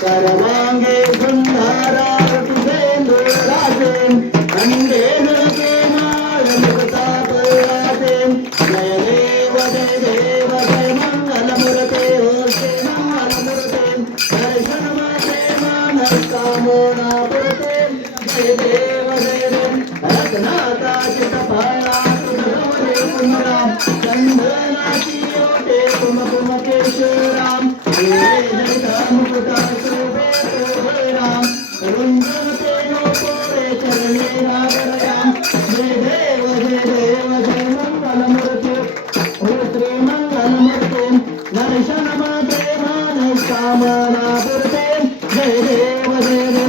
Sarama दर्शन माते मानसकामना पुरते जय देव देव